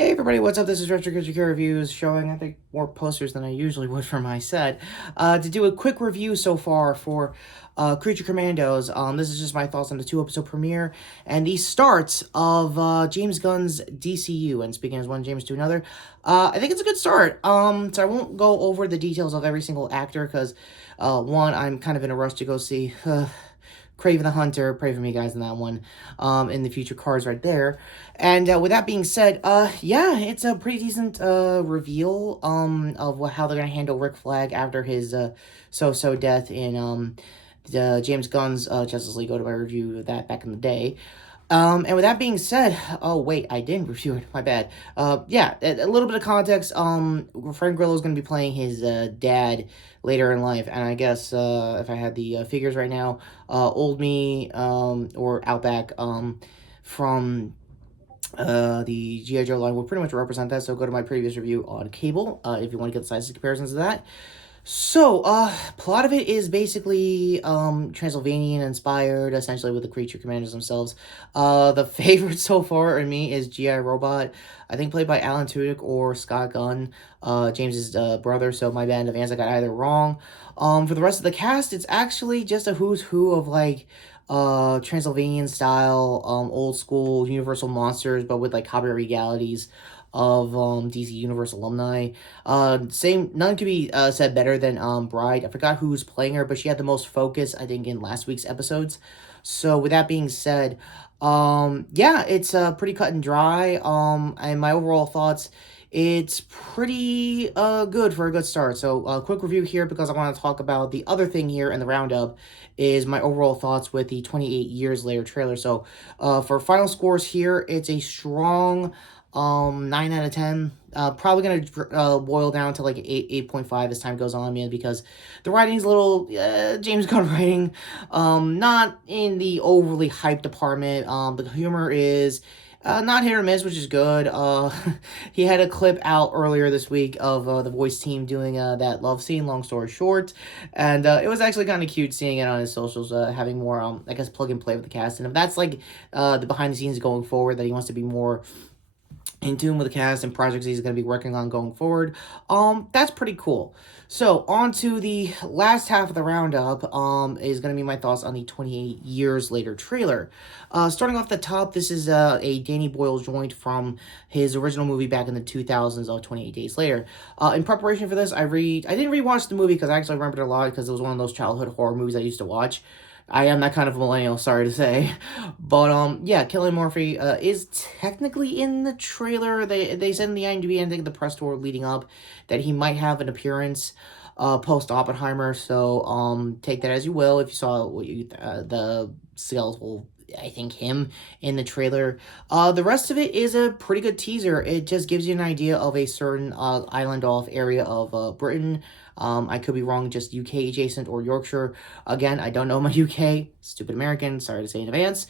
Hey everybody, what's up? This is Retrokid Reviews, showing I think more posters than I usually would for my set. To do a quick review so far for Creature Commandos. This is just my thoughts on the 2-episode premiere and the start of James Gunn's DCU. And speaking as one James to another, I think it's a good start. So I won't go over the details of every single actor because one, I'm kind of in a rush to go see. Craven the Hunter, pray for me guys in that one, in the future cards right there. And with that being said, yeah, it's a pretty decent reveal of how they're gonna handle Rick Flag after his so-so death in James Gunn's Justice League. Go to my review of that back in the day. And with that being said, oh wait, I didn't review it, my bad. Yeah, a little bit of context, Frank Grillo's gonna be playing his, dad later in life, and I guess, if I had the, figures right now, Old Me, or Outback, from, the G.I. Joe line will pretty much represent that, so go to my previous review on Cable, if you want to get the sizes comparisons of that. So, plot of it is basically, Transylvanian inspired, essentially, with the creature commanders themselves. The favorite so far in me is G.I. Robot, I think played by Alan Tudyk or Scott Gunn, James's, brother, so my bad in advance, I got either wrong. For the rest of the cast, it's actually just a who's who of, like, Transylvanian style, old school Universal monsters, but with, like, copyright legalities of DC Universe alumni. None could be said better than Bride. I forgot who's playing her, but she had the most focus, I think, in last week's episodes. So with that being said, yeah, it's pretty cut and dry. And my overall thoughts, it's pretty good for a good start. So quick review here because I want to talk about the other thing here in the roundup is my overall thoughts with the 28 years later trailer. So for final scores here, it's a strong 9 out of 10. Probably gonna boil down to like 8.5 as time goes on, man, because the writing's a little James Gunn writing, not in the overly hyped department. The humor is not hit or miss, which is good. He had a clip out earlier this week of the voice team doing that love scene, long story short, and it was actually kind of cute seeing it on his socials, having more, I guess, plug and play with the cast. And if that's like the behind the scenes going forward, that he wants to be more in tune with the cast and projects he's going to be working on going forward. That's pretty cool. So, on to the last half of the roundup, is going to be my thoughts on the 28 years later trailer. Starting off the top, this is a Danny Boyle joint from his original movie back in the 2000s, 28 Days Later. In preparation for this, I didn't rewatch the movie because I actually remembered it a lot because it was one of those childhood horror movies I used to watch. I am that kind of millennial, sorry to say. But, yeah, Cillian Murphy, is technically in the trailer. They said in the IMDb, and I think the press tour leading up, that he might have an appearance, post-Oppenheimer. So, take that as you will. If you saw the skeletal, I think, him in the trailer. The rest of it is a pretty good teaser. It just gives you an idea of a certain, island off area of, Britain. I could be wrong, just UK adjacent or Yorkshire. Again, I don't know my UK. Stupid American, sorry to say in advance.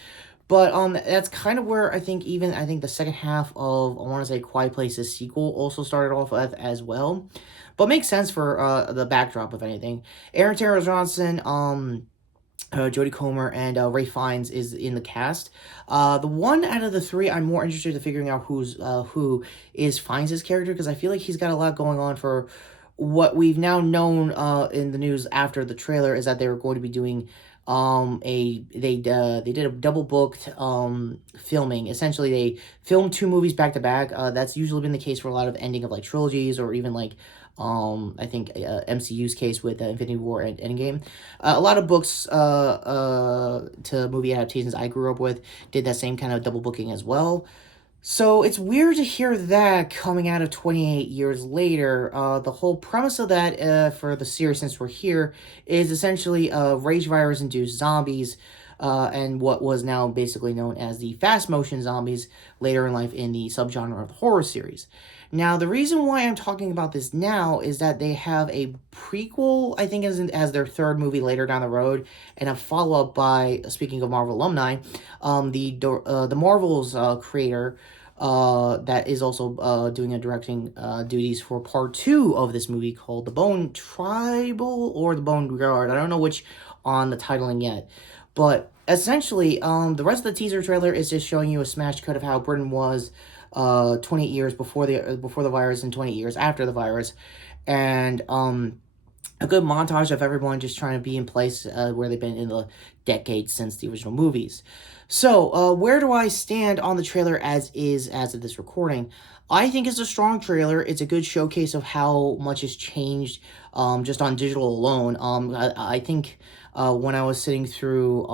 But that's kind of where I think the second half of, I want to say, Quiet Place's sequel also started off with as well. But makes sense for the backdrop, if anything. Aaron Taylor Johnson, Jodie Comer, and Ray Fiennes is in the cast. The one out of the three I'm more interested in figuring out who is Fiennes' character, because I feel like he's got a lot going on. For what we've now known in the news after the trailer is that they were going to be doing they did a double booked filming. Essentially, they filmed two movies back to back. That's usually been the case for a lot of ending of like trilogies, or even like I think MCU's case with Infinity War and Endgame. A lot of books to movie adaptations I grew up with did that same kind of double booking as well. So it's weird to hear that coming out of 28 years later. The whole premise of that, for the series, since we're here, is essentially rage virus-induced zombies, and what was now basically known as the fast motion zombies later in life in the subgenre of the horror series. Now, the reason why I'm talking about this now is that they have a prequel, I think, as their third movie later down the road, and a follow-up by, speaking of Marvel alumni, the Marvel's creator, that is also doing a directing duties for part 2 of this movie, called The Bone Tribal or The Bone Guard. I don't know which on the titling yet. But essentially, the rest of the teaser trailer is just showing you a smash cut of how Britain was 28 years before the virus and 28 years after the virus, and a good montage of everyone just trying to be in place where they've been in the decades since the original movies. So, where do I stand on the trailer as of this recording? I think it's a strong trailer. It's a good showcase of how much has changed just on digital alone. I think when I was sitting through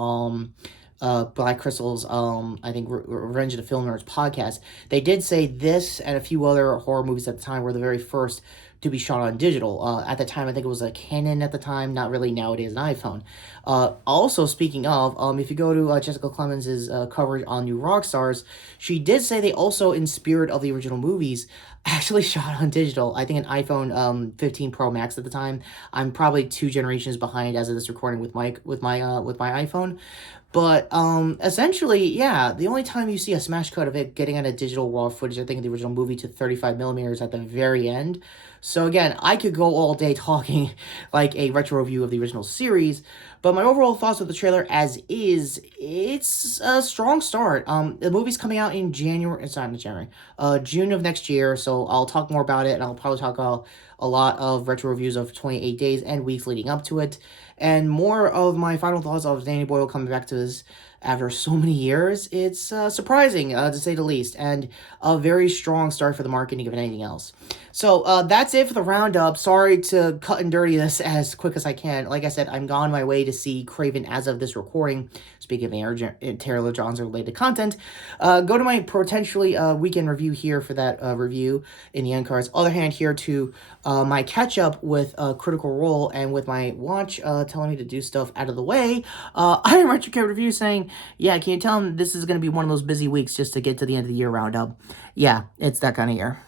Black Crystal's, I think Revenge of the Film Nerds podcast, they did say this and a few other horror movies at the time were the very first to be shot on digital. At the time, I think it was a Canon at the time, not really nowadays an iPhone. Also, speaking of, if you go to Jessica Clemens' coverage on New Rockstars, she did say they also, in spirit of the original movies, actually shot on digital. I think an iPhone 15 Pro Max at the time. I'm probably 2 generations behind as of this recording with my iPhone. But essentially, yeah, the only time you see a smash cut of it getting on a digital raw footage, I think, in the original movie to 35 millimeters at the very end. So again, I could go all day talking like a retro review of the original series, but my overall thoughts of the trailer as is, it's a strong start. The movie's coming out in January, it's not in January, June of next year, so I'll talk more about it, and I'll probably talk about a lot of retro reviews of 28 days and weeks leading up to it, and more of my final thoughts of Danny Boyle coming back to us after so many years. It's surprising, to say the least, and a very strong start for the marketing, if anything else. So that's it for the roundup. Sorry to cut and dirty this as quick as I can. Like I said, I'm on my way to see Craven as of this recording. Speaking of Taylor Johnson related content, go to my potentially weekend review here for that review in the end cards. Other hand here to my catch up with Critical Role, and with my watch telling me to do stuff out of the way. I am Retrokid Review saying, yeah, can you tell them this is going to be one of those busy weeks just to get to the end of the year roundup? Yeah, it's that kind of year.